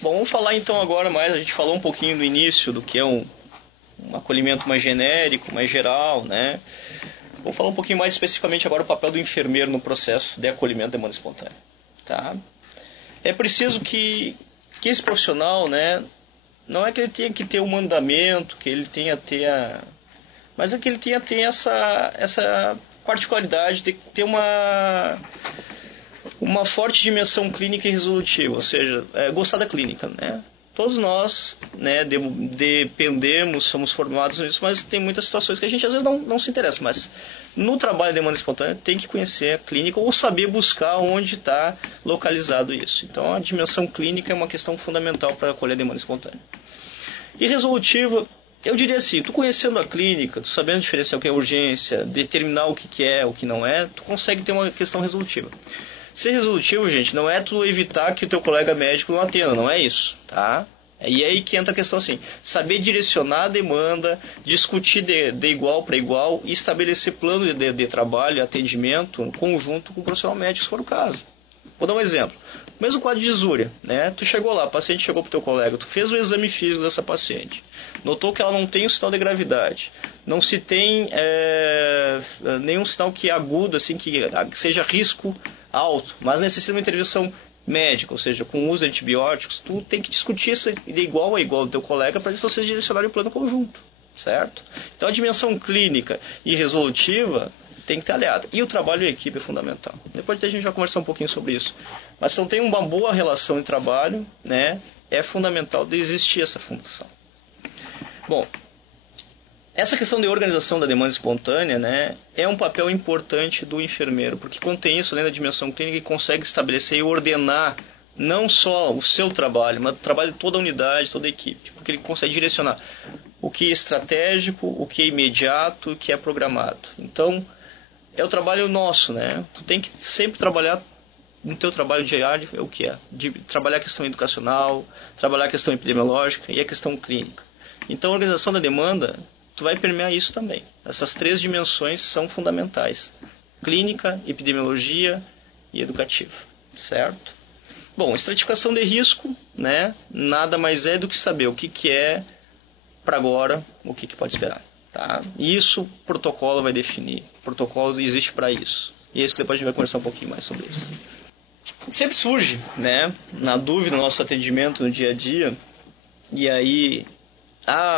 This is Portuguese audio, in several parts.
Bom, vamos falar então agora mais, a gente falou um pouquinho no início do que é um acolhimento mais genérico, mais geral, né? Vamos falar um pouquinho mais especificamente agora o papel do enfermeiro no processo de acolhimento de demanda espontânea, tá? É preciso que esse profissional, né, não é que ele tenha que ter um mandamento, que ele tenha que ter mas é que ele tenha essa particularidade de ter uma forte dimensão clínica e resolutiva, ou seja, gostar da clínica, né? Todos nós, né, dependemos, somos formados nisso, mas tem muitas situações que a gente às vezes não se interessa, mas no trabalho de demanda espontânea tem que conhecer a clínica ou saber buscar onde está localizado isso. Então a dimensão clínica é uma questão fundamental para acolher a demanda espontânea. E resolutiva, eu diria assim, tu conhecendo a clínica, tu sabendo diferenciar o que é urgência, determinar o que é, o que não é, tu consegue ter uma questão resolutiva. Ser resolutivo, gente, não é tu evitar que o teu colega médico não atenda, não é isso, tá? E aí que entra a questão assim, saber direcionar a demanda, discutir de igual para igual e estabelecer plano de trabalho e atendimento em conjunto com o profissional médico, se for o caso. Vou dar um exemplo. Mesmo quadro de disúria, né? Tu chegou lá, o paciente chegou para o teu colega, tu fez o exame físico dessa paciente, notou que ela não tem o sinal de gravidade, não se tem nenhum sinal que é agudo, assim, que seja risco alto, mas necessita de uma intervenção médica, ou seja, com o uso de antibióticos, tu tem que discutir isso de igual a igual do teu colega para vocês direcionarem o plano conjunto, certo? Então a dimensão clínica e resolutiva tem que ter aliada. E o trabalho em equipe é fundamental. Depois a gente vai conversar um pouquinho sobre isso. Mas se não tem uma boa relação de trabalho, né, é fundamental de existir essa função. Bom, essa questão de organização da demanda espontânea, né, é um papel importante do enfermeiro, porque quando tem isso, além da dimensão clínica, ele consegue estabelecer e ordenar não só o seu trabalho, mas o trabalho de toda a unidade, toda a equipe, porque ele consegue direcionar o que é estratégico, o que é imediato, o que é programado. Então, é o trabalho nosso, né? Tu tem que sempre trabalhar no teu trabalho diário, o que é? De trabalhar a questão educacional, trabalhar a questão epidemiológica e a questão clínica. Então, a organização da demanda, tu vai permear isso também. Essas três dimensões são fundamentais. Clínica, epidemiologia e educativa, certo? Bom, estratificação de risco, né? Nada mais é do que saber o que é para agora, o que pode esperar. Tá? E isso o protocolo vai definir. O protocolo existe para isso. E é isso que depois a gente vai conversar um pouquinho mais sobre isso. Sempre surge, né, na dúvida no nosso atendimento no dia a dia, e aí,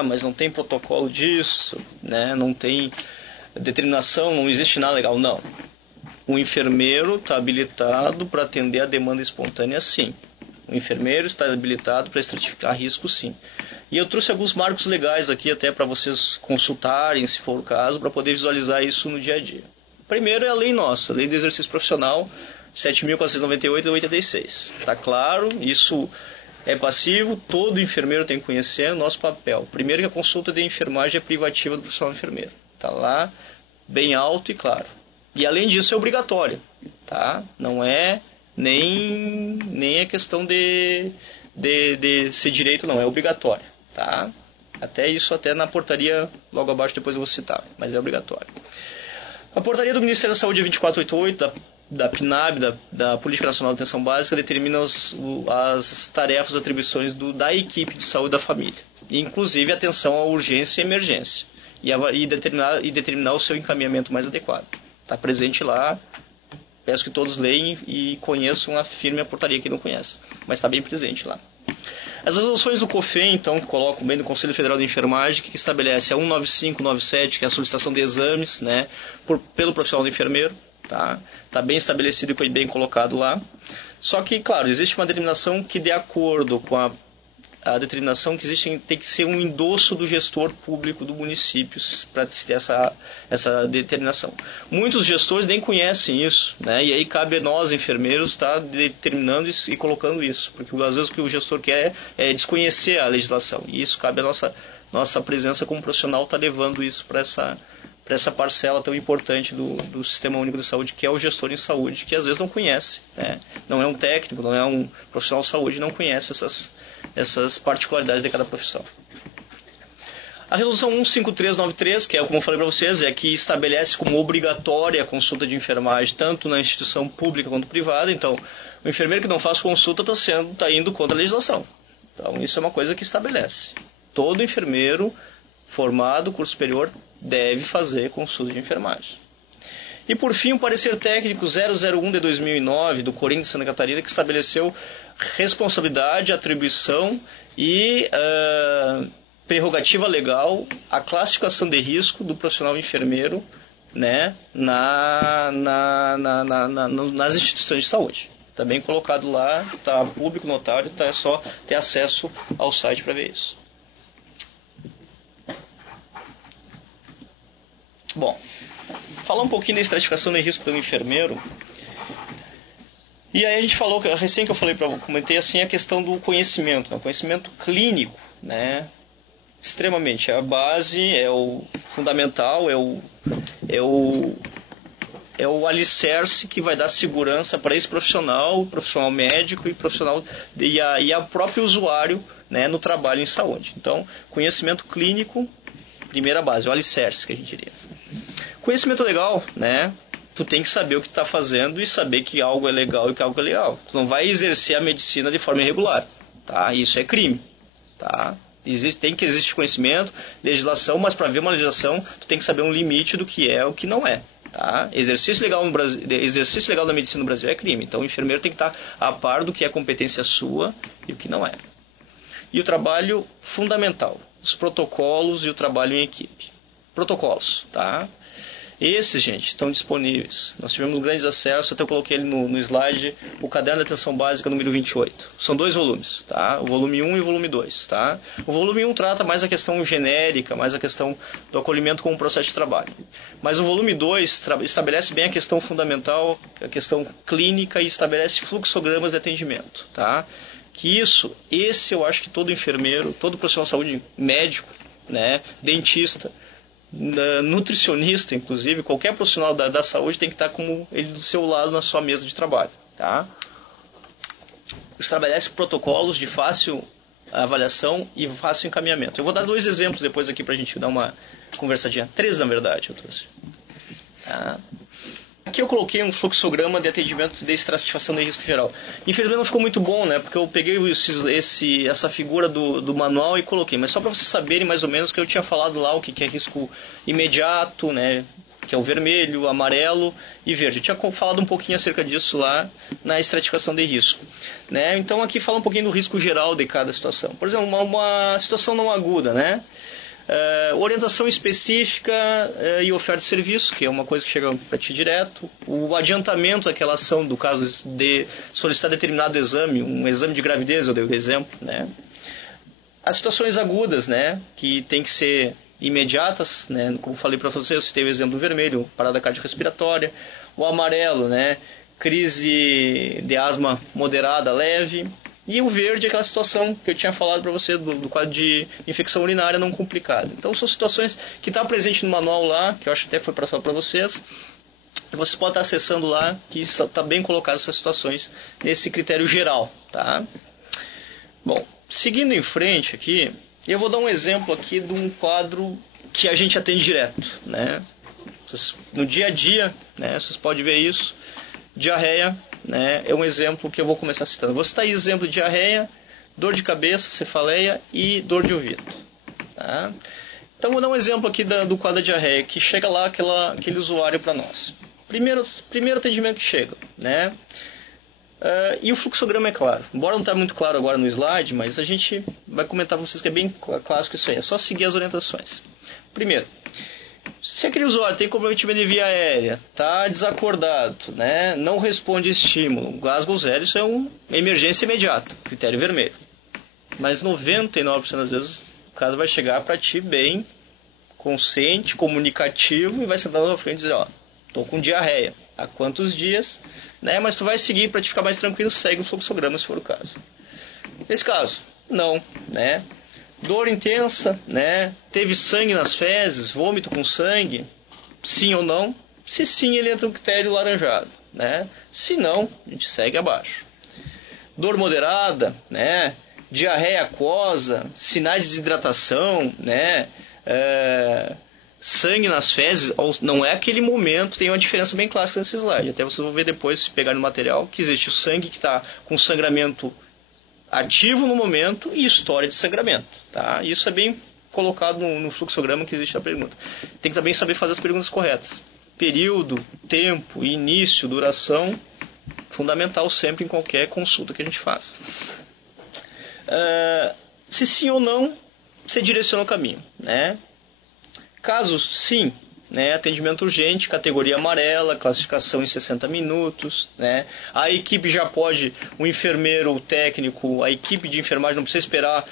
mas não tem protocolo disso, né, não tem determinação, não existe nada legal. Não. O enfermeiro está habilitado para atender a demanda espontânea, sim. O enfermeiro está habilitado para estratificar risco, sim. E eu trouxe alguns marcos legais aqui até para vocês consultarem, se for o caso, para poder visualizar isso no dia a dia. Primeiro é a lei nossa, a lei do exercício profissional 7.498 de 86. Está claro, isso é passivo, todo enfermeiro tem que conhecer o nosso papel. Primeiro que a consulta de enfermagem é privativa do profissional enfermeiro. Está lá, bem alto e claro. E além disso é obrigatório, tá? Não é nem a questão de ser direito, não, é obrigatório, tá? Até na portaria, logo abaixo, depois eu vou citar, mas é obrigatório. A portaria do Ministério da Saúde 2488, da PNAB, da Política Nacional de Atenção Básica, determina as tarefas e atribuições da equipe de saúde da família, inclusive atenção à urgência e emergência, e determinar o seu encaminhamento mais adequado. Está presente lá. Peço que todos leiam e conheçam a firme a portaria, quem não conhece, mas está bem presente lá. As resoluções do COFEN, então, que colocam bem do Conselho Federal de Enfermagem, que estabelece a 19597, que é a solicitação de exames, né, pelo profissional do enfermeiro, tá? Está bem estabelecido e bem colocado lá. Só que, claro, existe uma determinação que, de acordo com a determinação que existe, tem que ser um endosso do gestor público do município para ter essa determinação. Muitos gestores nem conhecem isso, né? E aí cabe a nós, enfermeiros, estar determinando isso e colocando isso, porque às vezes o que o gestor quer é desconhecer a legislação, e isso cabe a nossa presença como profissional estar levando isso para essa parcela tão importante do Sistema Único de Saúde, que é o gestor em saúde, que às vezes não conhece, né? Não é um técnico, não é um profissional de saúde, não conhece essas particularidades de cada profissão. A resolução 15393, que é como eu falei para vocês, é que estabelece como obrigatória a consulta de enfermagem tanto na instituição pública quanto privada. Então, o enfermeiro que não faz consulta está indo contra a legislação. Então, isso é uma coisa que estabelece. Todo enfermeiro formado, curso superior, deve fazer consulta de enfermagem. E, por fim, o parecer técnico 001 de 2009 do Corém de Santa Catarina, que estabeleceu responsabilidade, atribuição e prerrogativa legal a classificação de risco do profissional enfermeiro, né, nas instituições de saúde. Está bem colocado lá, está público, notário, é só ter acesso ao site para ver isso. Bom, falar um pouquinho da estratificação de risco pelo enfermeiro. E aí a gente falou, recém que eu comentei assim, a questão do conhecimento, né? O conhecimento clínico, né? Extremamente, é a base, é o fundamental, é o alicerce que vai dar segurança para esse profissional, profissional médico e profissional e a próprio usuário, né, no trabalho em saúde. Então, conhecimento clínico, primeira base, o alicerce que a gente diria. Conhecimento legal, né? Tu tem que saber o que tu está fazendo e saber que algo é legal e que algo é legal. Tu não vai exercer a medicina de forma irregular, tá? Isso é crime, tá? Tem que existir conhecimento, legislação, mas para ver uma legislação, tu tem que saber um limite do que é e o que não é. Tá? Exercício legal da medicina no Brasil é crime. Então o enfermeiro tem que estar a par do que é competência sua e o que não é. E o trabalho fundamental, os protocolos e o trabalho em equipe. Protocolos, tá? Esses, gente, estão disponíveis. Nós tivemos grandes acessos, até eu coloquei ele no slide, o Caderno de Atenção Básica número 28. São 2 volumes, tá? O volume 1 e o volume 2, tá? O volume 1 trata mais a questão genérica, mais a questão do acolhimento como processo de trabalho. Mas o volume 2 estabelece bem a questão fundamental, a questão clínica e estabelece fluxogramas de atendimento, tá? Esse eu acho que todo enfermeiro, todo profissional de saúde, médico, né, dentista, nutricionista, inclusive, qualquer profissional da saúde tem que estar como ele do seu lado na sua mesa de trabalho, tá? Estabelece protocolos de fácil avaliação e fácil encaminhamento. Eu vou dar 2 exemplos depois aqui para a gente dar uma conversadinha. 3, na verdade, eu trouxe. Tá? Aqui eu coloquei um fluxograma de atendimento de estratificação de risco geral. Infelizmente não ficou muito bom, né? Porque eu peguei essa figura do manual e coloquei. Mas só para vocês saberem mais ou menos que eu tinha falado lá o que é risco imediato, né? Que é o vermelho, amarelo e verde. Eu tinha falado um pouquinho acerca disso lá na estratificação de risco, né? Então aqui fala um pouquinho do risco geral de cada situação. Por exemplo, uma situação não aguda, né? Orientação específica e oferta de serviço, que é uma coisa que chega para ti direto. O adiantamento daquela ação, do caso de solicitar determinado exame, um exame de gravidez, eu dei o exemplo, né? As situações agudas, né, que tem que ser imediatas, né, como falei para vocês, eu citei o exemplo do vermelho, parada cardiorrespiratória. O amarelo, né, crise de asma moderada, leve. E o verde é aquela situação que eu tinha falado para você do quadro de infecção urinária não complicada. Então são situações que estão presentes no manual lá, que eu acho que até foi passado para vocês. E vocês podem estar acessando lá, que está bem colocado essas situações nesse critério geral, tá? Bom, seguindo em frente aqui, eu vou dar um exemplo aqui de um quadro que a gente atende direto, né? No dia a dia, né, vocês podem ver isso. Diarreia, né, é um exemplo que eu vou começar citando. Vou citar exemplo de diarreia, dor de cabeça, cefaleia e dor de ouvido. Tá? Então vou dar um exemplo aqui do quadro da diarreia, que chega lá aquele usuário para nós. Primeiro atendimento que chega, né? E o fluxograma é claro. Embora não esteja muito claro agora no slide, mas a gente vai comentar para vocês que é bem clássico isso aí. É só seguir as orientações. Primeiro, se aquele usuário tem comprometimento de via aérea, está desacordado, né, não responde estímulo, Glasgow 0, isso é uma emergência imediata, critério vermelho. Mas 99% das vezes o cara vai chegar para ti bem, consciente, comunicativo e vai sentar na frente e dizer, ó, estou com diarreia, há quantos dias, né, mas tu vai seguir para te ficar mais tranquilo, segue o fluxograma se for o caso. Nesse caso, não, né? Dor intensa, né? Teve sangue nas fezes, vômito com sangue, sim ou não? Se sim, ele entra no critério laranjado, né? Se não, a gente segue abaixo. Dor moderada, né? Diarreia aquosa, sinais de desidratação, né? sangue nas fezes, não é aquele momento, tem uma diferença bem clássica nesse slide. Até vocês vão ver depois, se pegar no material, que existe o sangue que está com sangramento ativo no momento e história de sangramento. Tá? Isso é bem colocado no fluxograma que existe na pergunta. Tem que também saber fazer as perguntas corretas. Período, tempo, início, duração, fundamental sempre em qualquer consulta que a gente faça. Se sim ou não, você direciona o caminho, né? Caso sim, né, atendimento urgente, categoria amarela, classificação em 60 minutos, né? A equipe já pode, o enfermeiro, o técnico, a equipe de enfermagem não precisa esperar.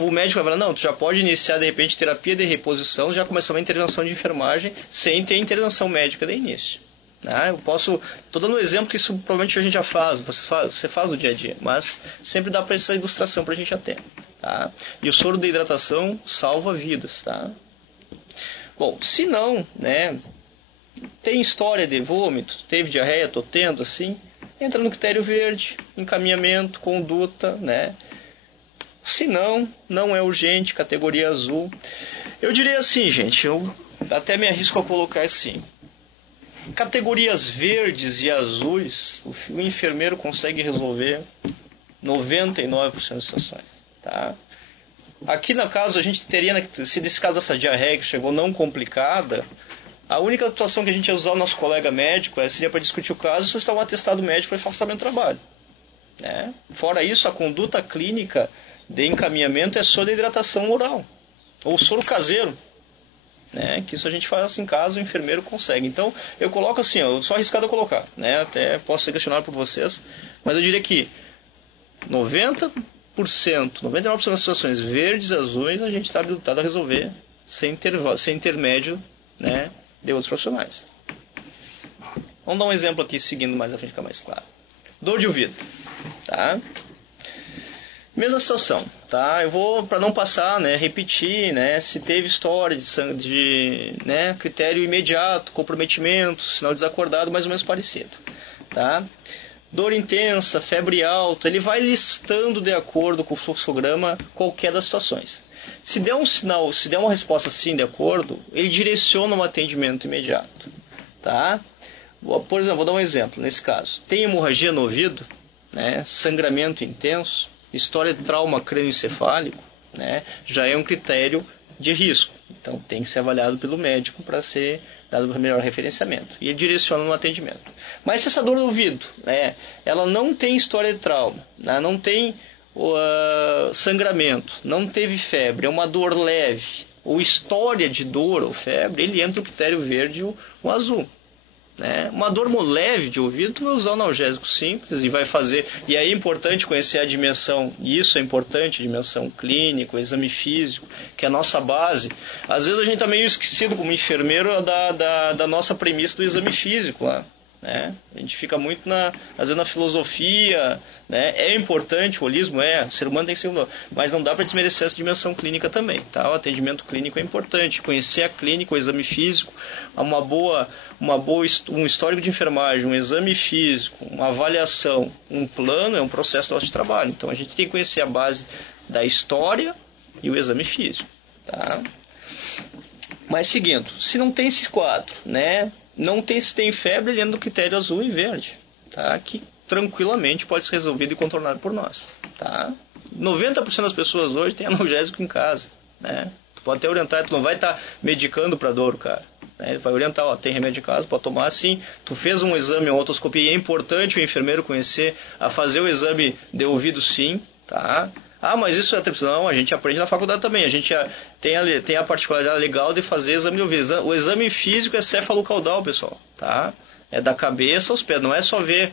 O médico vai falar, não, tu já pode iniciar de repente terapia de reposição, já começar uma intervenção de enfermagem sem ter intervenção médica de início. Eu estou dando um exemplo que isso provavelmente a gente já faz, você faz no dia a dia, mas sempre dá para essa ilustração para a gente já ter. Tá? E o soro de hidratação salva vidas, tá? Bom, se não, né, tem história de vômito, teve diarreia, estou tendo, assim, entra no critério verde, encaminhamento, conduta, né? Se não, não é urgente, categoria azul. Eu diria assim, gente, eu até me arrisco a colocar assim. Categorias verdes e azuis, o enfermeiro consegue resolver 99% das situações, tá? Aqui no caso, a gente teria, se nesse caso dessa diarreia que chegou não complicada, a única situação que a gente ia usar o nosso colega médico seria para discutir o caso e solicitar um atestado médico para afastamento do trabalho. Né? Fora isso, a conduta clínica de encaminhamento é soro de hidratação oral, ou soro caseiro. Né? Que isso a gente faz em casa, o enfermeiro consegue. Então, eu coloco assim, eu sou arriscado a colocar, né? Até posso ser questionado por vocês, mas eu diria que 99% das situações verdes e azuis a gente está habilitado a resolver sem intermédio, né, de outros profissionais. Vamos dar um exemplo aqui, seguindo mais à frente, fica mais claro. Dor de ouvido. Tá? Mesma situação. Tá? Eu vou, para não passar, né, repetir, né, se teve história de critério imediato, comprometimento, sinal desacordado, mais ou menos parecido. Tá? Dor intensa, febre alta, ele vai listando de acordo com o fluxograma qualquer das situações. Se der um sinal, se der uma resposta assim de acordo, ele direciona um atendimento imediato. Tá? Por exemplo, vou dar um exemplo nesse caso. Tem hemorragia no ouvido, né, sangramento intenso, história de trauma crânioencefálico, né, já é um critério de risco. Então tem que ser avaliado pelo médico para ser dado o melhor referenciamento. E ele direciona no atendimento. Mas se essa dor do ouvido, né, ela não tem história de trauma, né, não tem sangramento, não teve febre, é uma dor leve, ou história de dor ou febre, ele entra no critério verde ou o azul. Né? Uma dor leve de ouvido, tu vai usar um analgésico simples e vai fazer. E aí é importante conhecer a dimensão, e isso é importante, dimensão clínica, o exame físico, que é a nossa base. Às vezes a gente está meio esquecido como enfermeiro da nossa premissa do exame físico lá. Né? A gente fica muito às vezes na filosofia, né? É importante o holismo, o ser humano tem que ser mas não dá para desmerecer essa dimensão clínica também, tá? O atendimento clínico é importante, conhecer a clínica, o exame físico, um histórico de enfermagem, um exame físico, uma avaliação, um plano é um processo nosso de trabalho, então a gente tem que conhecer a base da história e o exame físico, tá? Mas seguindo, se não tem esse quadro, né? Se tem febre, ele entra no critério azul e verde, tá? Que tranquilamente pode ser resolvido e contornado por nós. Tá? 90% das pessoas hoje têm analgésico em casa. Né? Tu pode até orientar, tu não vai estar medicando para dor, cara. Né? Ele vai orientar, tem remédio em casa, pode tomar assim. Tu fez um exame, uma otoscopia, e é importante o enfermeiro conhecer a fazer o exame de ouvido sim. Tá? Mas isso é atribuição. Não, a gente aprende na faculdade também. A gente tem a particularidade legal de fazer exame de ouvido. O exame físico é céfalo-caudal, pessoal. Tá? É da cabeça aos pés. Não é só ver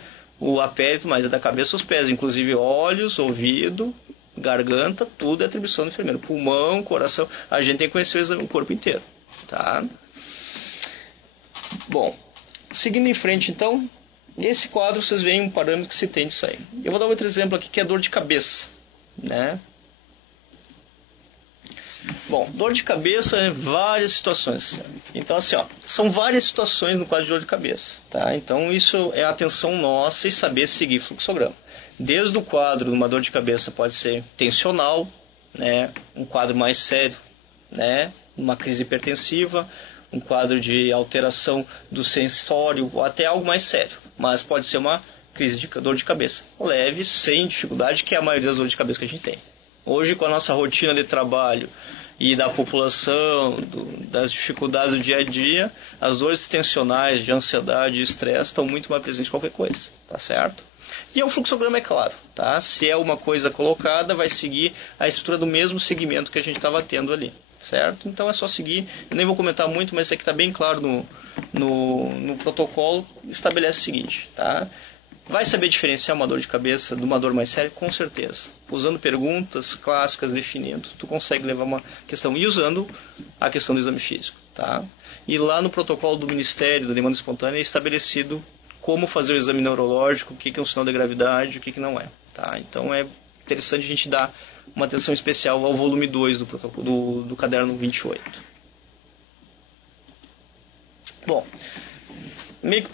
a pele, mas é da cabeça aos pés. Inclusive olhos, ouvido, garganta, tudo é atribuição do enfermeiro. Pulmão, coração. A gente tem que conhecer o corpo inteiro. Tá? Bom, seguindo em frente, então, nesse quadro vocês veem um parâmetro que se tem disso aí. Eu vou dar outro exemplo aqui que é dor de cabeça. Né? Bom, dor de cabeça é várias situações. Então assim, são várias situações no quadro de dor de cabeça, tá? Então isso é a atenção nossa e saber seguir fluxograma. Desde o quadro de uma dor de cabeça pode ser tensional, né? Um quadro mais sério, né? uma crise hipertensiva, um quadro de alteração do sensório ou até algo mais sério. Mas pode ser uma crise de dor de cabeça leve, sem dificuldade, que é a maioria das dores de cabeça que a gente tem. Hoje, com a nossa rotina de trabalho e da população, das dificuldades do dia a dia, as dores tensionais de ansiedade e estresse estão muito mais presentes que qualquer coisa, tá certo? E o fluxograma é claro, tá? Se é uma coisa colocada, vai seguir a estrutura do mesmo segmento que a gente estava tendo ali, certo? Então é só seguir, eu nem vou comentar muito, mas isso aqui está bem claro no protocolo, estabelece o seguinte, tá? Vai saber diferenciar uma dor de cabeça de uma dor mais séria? Com certeza. Usando perguntas clássicas, definindo, tu consegue levar uma questão. E usando a questão do exame físico. Tá? E lá no protocolo do Ministério da Demanda Espontânea é estabelecido como fazer o exame neurológico, o que é um sinal de gravidade, o que não é. Tá? Então é interessante a gente dar uma atenção especial ao volume 2 do, protocolo, do caderno 28. Bom, meio que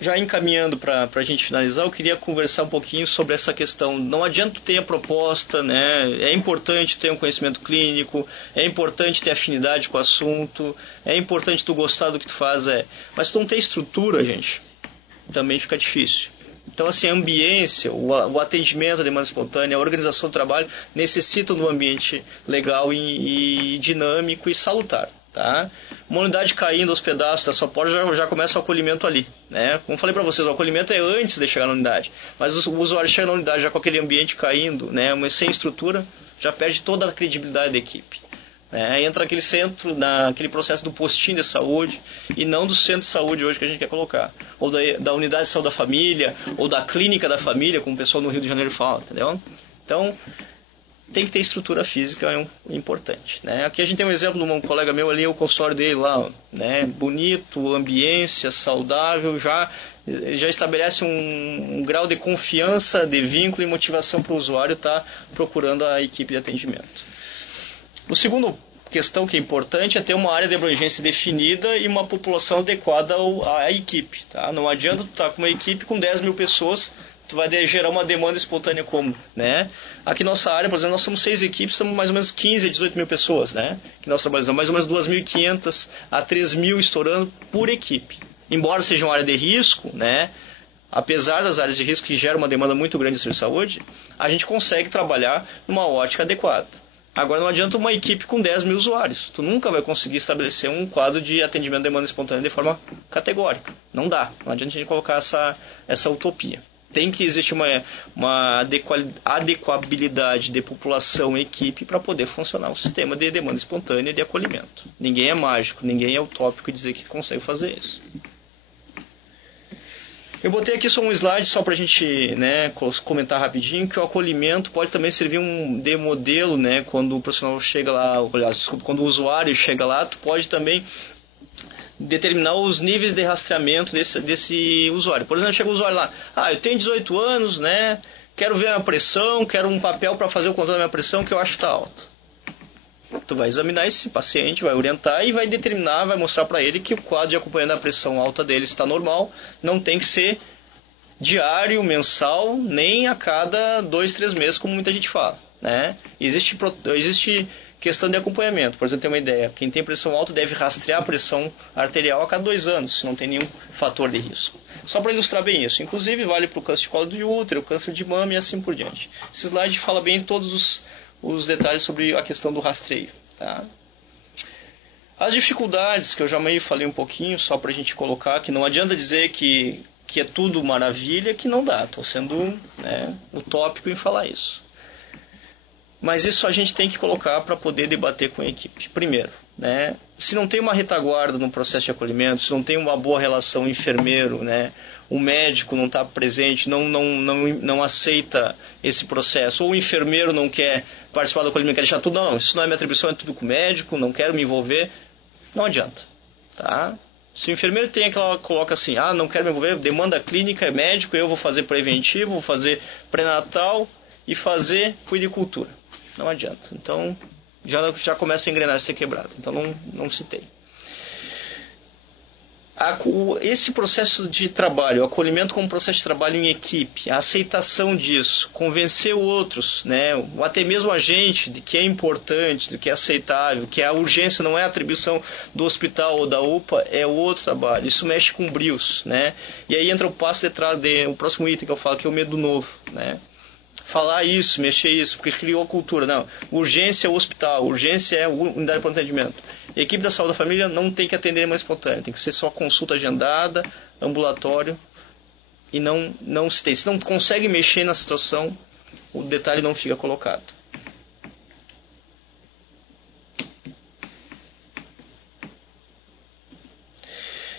já encaminhando para a gente finalizar, eu queria conversar um pouquinho sobre essa questão. Não adianta ter a proposta, né? É importante ter um conhecimento clínico, é importante ter afinidade com o assunto, é importante tu gostar do que tu faz, mas se tu não tem estrutura, gente, também fica difícil. Então, assim, a ambiência, o atendimento à demanda espontânea, a organização do trabalho necessitam de um ambiente legal e dinâmico e salutar. Tá? Uma unidade caindo aos pedaços da sua porta já começa o acolhimento ali, né? Como falei para vocês, o acolhimento é antes de chegar na unidade, mas o usuário chega na unidade já com aquele ambiente caindo, né? Mas sem estrutura, já perde toda a credibilidade da equipe, né? Entra naquele centro, naquele processo do postinho de saúde e não do centro de saúde hoje que a gente quer colocar, ou da unidade de saúde da família, ou da clínica da família, como o pessoal no Rio de Janeiro fala, entendeu? Então tem que ter estrutura física, é importante, né? Aqui a gente tem um exemplo de um colega meu ali, o consultório dele lá, né? Bonito, ambiência, saudável, já estabelece um grau de confiança, de vínculo e motivação para o usuário estar procurando a equipe de atendimento. O segundo questão que é importante é ter uma área de abrangência definida e uma população adequada à equipe, tá? Não adianta tu estar com uma equipe com 10 mil pessoas, tu vai gerar uma demanda espontânea como, né? Aqui nossa área, por exemplo, nós somos 6 equipes, somos mais ou menos 15 a 18 mil pessoas, né? Que nós trabalhamos, mais ou menos 2.500 a 3.000 estourando por equipe. Embora seja uma área de risco, né? Apesar das áreas de risco que geram uma demanda muito grande de serviço de saúde, a gente consegue trabalhar numa ótica adequada. Agora não adianta uma equipe com 10 mil usuários. Tu nunca vai conseguir estabelecer um quadro de atendimento de demanda espontânea de forma categórica. Não dá. Não adianta a gente colocar essa utopia. Tem que existir uma adequabilidade de população e equipe para poder funcionar o sistema de demanda espontânea e de acolhimento. Ninguém é mágico, ninguém é utópico em dizer que consegue fazer isso. Eu botei aqui só um slide só para a gente, né, comentar rapidinho que o acolhimento pode também servir de modelo, né, quando o profissional chega lá, aliás, desculpa, quando o usuário chega lá, tu pode também determinar os níveis de rastreamento desse usuário. Por exemplo, chega o usuário lá, eu tenho 18 anos, né, quero ver a minha pressão, quero um papel para fazer o controle da minha pressão que eu acho que está alta. Tu vai examinar esse paciente, vai orientar e vai determinar, vai mostrar para ele que o quadro de acompanhamento da pressão alta dele está normal, não tem que ser diário, mensal, nem a cada 2-3 meses, como muita gente fala, né? Existe questão de acompanhamento. Por exemplo, tem uma ideia, quem tem pressão alta deve rastrear a pressão arterial a cada 2 anos, se não tem nenhum fator de risco. Só para ilustrar bem isso. Inclusive vale para o câncer de colo de útero, câncer de mama e assim por diante. Esse slide fala bem todos os detalhes sobre a questão do rastreio. Tá? As dificuldades, que eu já meio falei um pouquinho, só para a gente colocar, que não adianta dizer que é tudo maravilha, que não dá. Estou sendo, né, utópico em falar isso. Mas isso a gente tem que colocar para poder debater com a equipe. Primeiro, né, se não tem uma retaguarda no processo de acolhimento, se não tem uma boa relação enfermeiro, né, o médico não está presente, não aceita esse processo, ou o enfermeiro não quer participar do acolhimento, quer deixar tudo, não, isso não é minha atribuição, é tudo com o médico, não quero me envolver, não adianta. Tá? Se o enfermeiro tem aquela, coloca assim, não quero me envolver, demanda clínica, é médico, eu vou fazer preventivo, vou fazer pré-natal e fazer puericultura. Não adianta. Então, já começa a engrenagem a ser quebrada. Então, não se tem. esse processo de trabalho, o acolhimento como processo de trabalho em equipe, a aceitação disso, convencer outros, né, ou até mesmo a gente de que é importante, de que é aceitável, que a urgência não é a atribuição do hospital ou da UPA, é outro trabalho. Isso mexe com brios, né? E aí entra o passo detrás o próximo item que eu falo, que é o medo novo, né? Falar isso, mexer isso, porque criou a cultura. Não, urgência é o hospital, urgência é a unidade de pronto atendimento. E a equipe da saúde da família não tem que atender mais espontânea, tem que ser só consulta agendada, ambulatório, e não se tem. Se não consegue mexer na situação, o detalhe não fica colocado.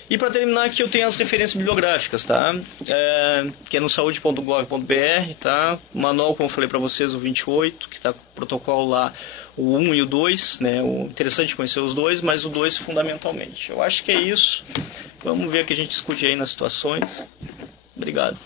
E para terminar aqui eu tenho as referências bibliográficas, tá? Que é no saude.gov.br, tá? O manual, como eu falei para vocês, o 28, que está com o protocolo lá, o 1 e o 2, né? O interessante conhecer os dois, mas o 2 fundamentalmente. Eu acho que é isso. Vamos ver o que a gente discute aí nas situações. Obrigado.